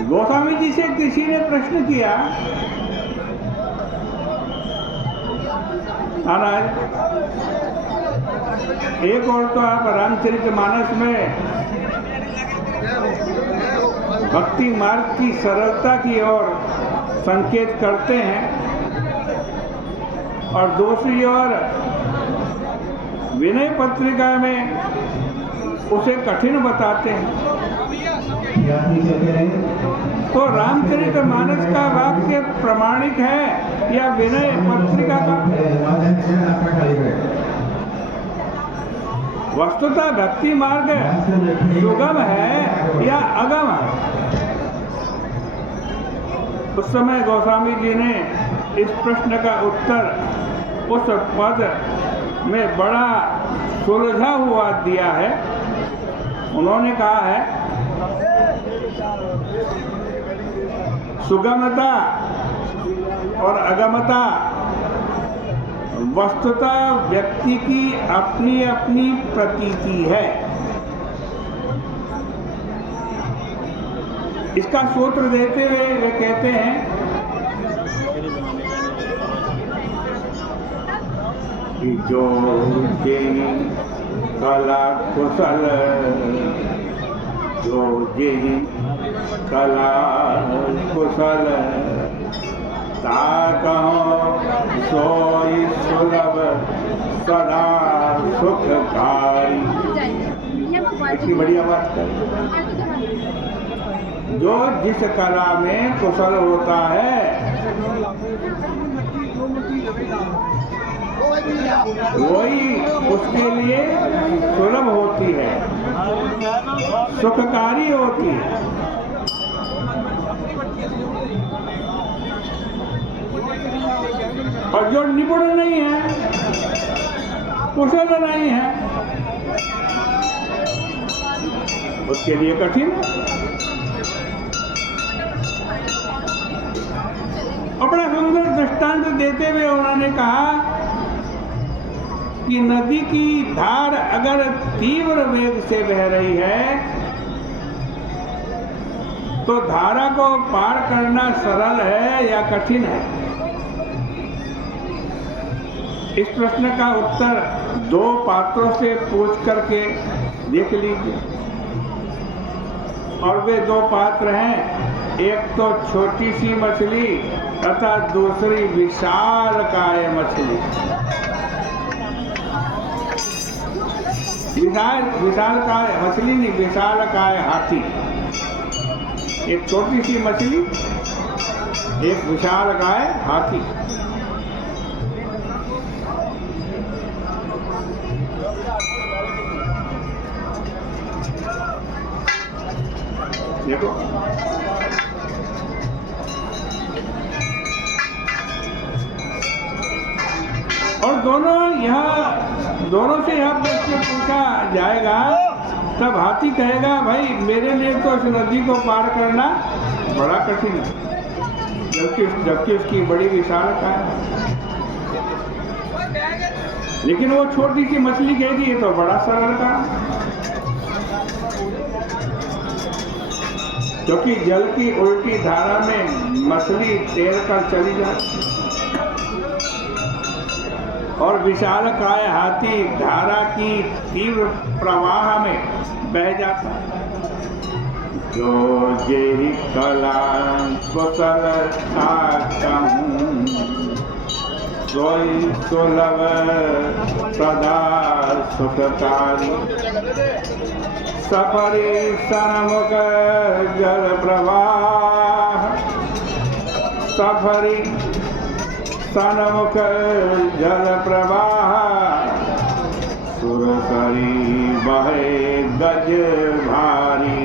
गोस्वामी जी से किसी ने प्रश्न किया, महाराज एक और तो आप रामचरितमानस में भक्ति मार्ग की सरलता की ओर संकेत करते हैं और दूसरी ओर विनय पत्रिका में उसे कठिन बताते हैं। तो रामचरितमानस का वाक्य प्रमाणिक है या विनय पत्रिका का? वस्तुतः भक्ति मार्ग सुगम है या अगम है? उस समय गोस्वामी जी ने इस प्रश्न का उत्तर उस पद में बड़ा सुलझा हुआ दिया है। उन्होंने कहा है, सुगमता और अगमता वस्तुतः व्यक्ति की अपनी अपनी प्रतीति है। इसका सूत्र देते हुए वे कहते हैं कि जो कला कुशल, जो कला कुशल ता कहो सोई सुलभ सदा सुखकारी। इतनी बढ़िया बात कर। जो जिस कला में कुशल होता है वही उसके लिए सुलभ होती है, सुखकारी होती है। और जो निपुण नहीं है, कुशल नहीं है, उसके लिए कठिन है। अपना सुंदर दृष्टांत देते हुए उन्होंने कहा कि नदी की धार अगर तीव्र वेग से बह रही है तो धारा को पार करना सरल है या कठिन है? इस प्रश्न का उत्तर दो पात्रों से पूछ करके देख लीजिए। और वे दो पात्र हैं, एक तो छोटी सी मछली तथा दूसरी विशालकाय मछली। विशालकाय मछली नहीं, विशालकाय हाथी। एक छोटी सी मछली, एक विशालकाय हाथी। देखो और दोनों से यह प्रश्न पूछा जाएगा, तब हाथी कहेगा, भाई मेरे लिए तो इस नदी को पार करना बड़ा कठिन है, जबकि उसकी बड़ी विशालता है। लेकिन वो छोटी सी मछली कहेगी ये तो बड़ा सरल काम, क्योंकि जल की उल्टी धारा में मछली तैर कर चली जाती और विशालकाय हाथी धारा की तीव्र प्रवाह में बह जाता। जो जेहि कला कुशल कहूँ सोई सुलभ सदा सुखकारी। सफरी सन्मुख जल प्रवाह, सफरी सन्मुख जल प्रवाह। सुरसरी बहे गज भारी,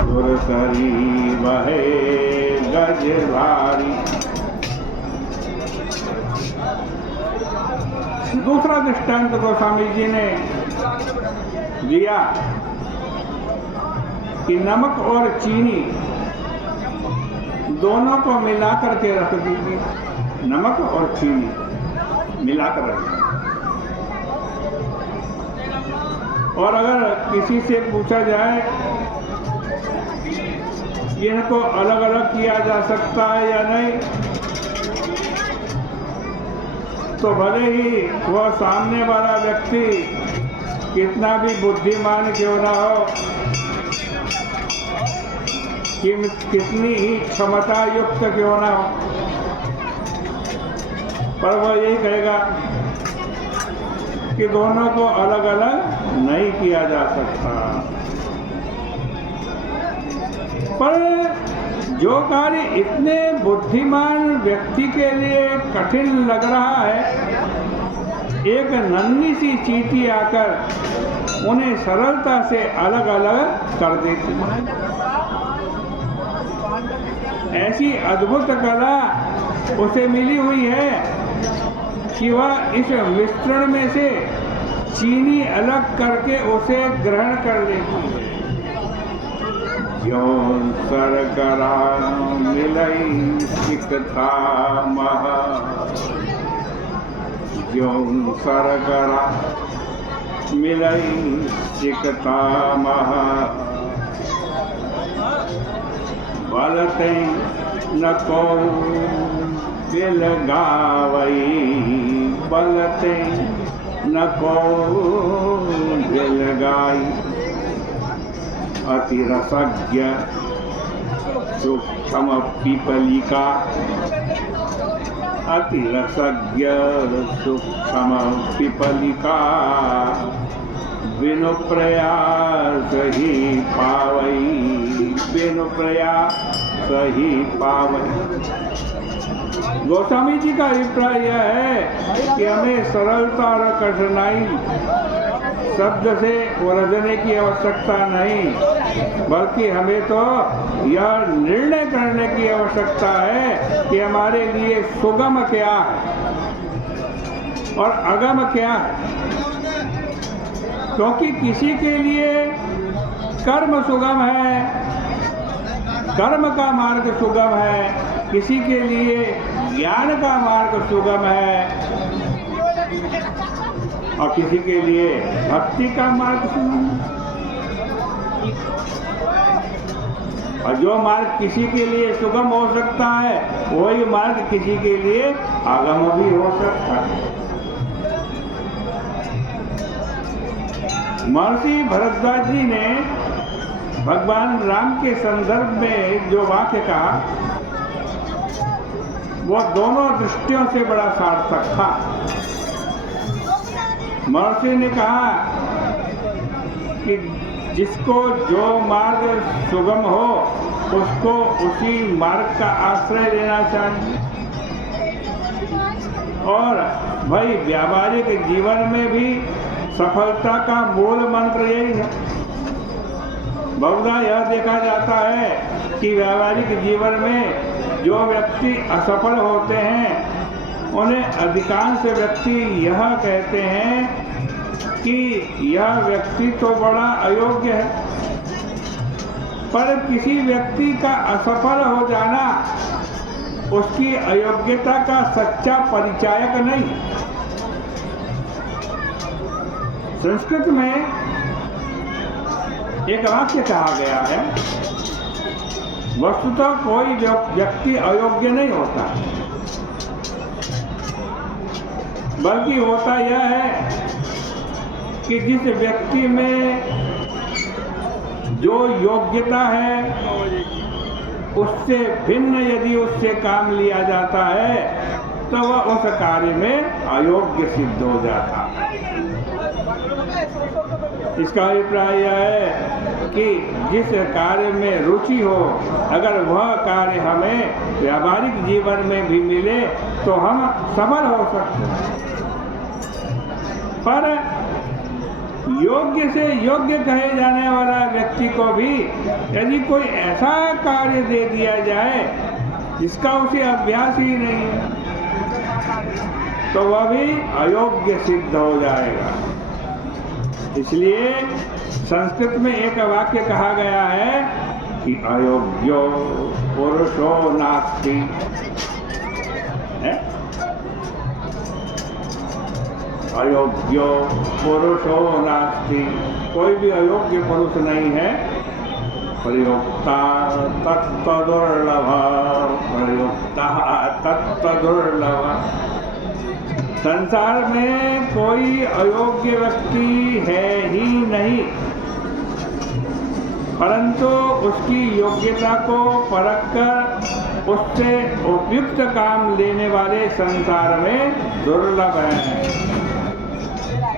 सुरसरी बहे गज भारी। दूसरा दृष्टांत गोस्वामी जी ने दिया कि नमक और चीनी दोनों को मिलाकर के रख दीजिए। नमक और चीनी मिलाकर रख। और अगर किसी से पूछा जाए इनको अलग अलग किया जा सकता है या नहीं, तो भले ही वह सामने वाला व्यक्ति कितना भी बुद्धिमान क्यों ना हो, कितनी ही क्षमता युक्त क्यों ना हो, पर वह यही कहेगा कि दोनों को अलग अलग नहीं किया जा सकता। पर जो कार्य इतने बुद्धिमान व्यक्ति के लिए कठिन लग रहा है, एक नन्ही सी चींटी आकर उन्हें सरलता से अलग अलग कर देती है। ऐसी अद्भुत कला उसे मिली हुई है कि वह इस मिश्रण में से चीनी अलग करके उसे ग्रहण कर लेती है। ज्यों सरगरा मिलई सिकथा महा, ज्यों सरगरा मिलई सिकथा महा, बलते न को दिल गावई, बलते न को दिल गाई, अति रसज्ञ सूक्ष्म पीपलिका, अति रसज्ञ सूक्ष्म पीपलिका, बिनु प्रयास ही पावई, बिनु प्रयास ही पावई। गोस्वामी जी का अभिप्राय यह है कि हमें सरलता और कठिनाई शब्द से उलझने की आवश्यकता नहीं, बल्कि हमें तो यह निर्णय करने की आवश्यकता है कि हमारे लिए सुगम क्या है और अगम क्या है। क्योंकि किसी के लिए कर्म सुगम है, कर्म का मार्ग सुगम है, किसी के लिए ज्ञान का मार्ग सुगम है और किसी के लिए भक्ति का मार्ग सुगम है। और जो मार्ग किसी के लिए सुगम हो सकता है, वही मार्ग किसी के लिए आगम भी हो सकता है। महर्षि भरद्वाज जी ने भगवान राम के संदर्भ में जो वाक्य कहा, वह दोनों दृष्टियों से बड़ा सार्थक था। महर्षि ने कहा कि जिसको जो मार्ग सुगम हो, उसको उसी मार्ग का आश्रय लेना चाहिए। और भाई व्यावहारिक जीवन में भी सफलता का मूल मंत्र यही है। बहुधा यह देखा जाता है कि व्यावहारिक जीवन में जो व्यक्ति असफल होते हैं, उन्हें अधिकांश व्यक्ति यह कहते हैं कि यह व्यक्ति तो बड़ा अयोग्य है। पर किसी व्यक्ति का असफल हो जाना उसकी अयोग्यता का सच्चा परिचायक नहीं। संस्कृत में एक वाक्य कहा गया है, वस्तुतः कोई व्यक्ति अयोग्य नहीं होता, बल्कि होता यह है कि जिस व्यक्ति में जो योग्यता है, उससे भिन्न यदि उससे काम लिया जाता है, तो वह उस कार्य में अयोग्य सिद्ध हो जाता है। इसका अभिप्राय यह है कि जिस कार्य में रुचि हो, अगर वह कार्य हमें व्यावहारिक जीवन में भी मिले तो हम सफल हो सकते हैं। पर योग्य से योग्य कहे जाने वाला व्यक्ति को भी यदि कोई ऐसा कार्य दे दिया जाए जिसका उसे अभ्यास ही नहीं है, तो वह भी अयोग्य सिद्ध हो जाएगा। इसलिए संस्कृत में एक वाक्य कहा गया है कि अयोग्यो पुरुषो नास्ति। प्रयुक्ता तत्तदुर्लभ, प्रयुक्ता तत्तदुर्लभ। संसार में कोई अयोग्य व्यक्ति है ही नहीं, परंतु उसकी योग्यता को परखकर उससे उपयुक्त काम लेने वाले संसार में दुर्लभ हैं।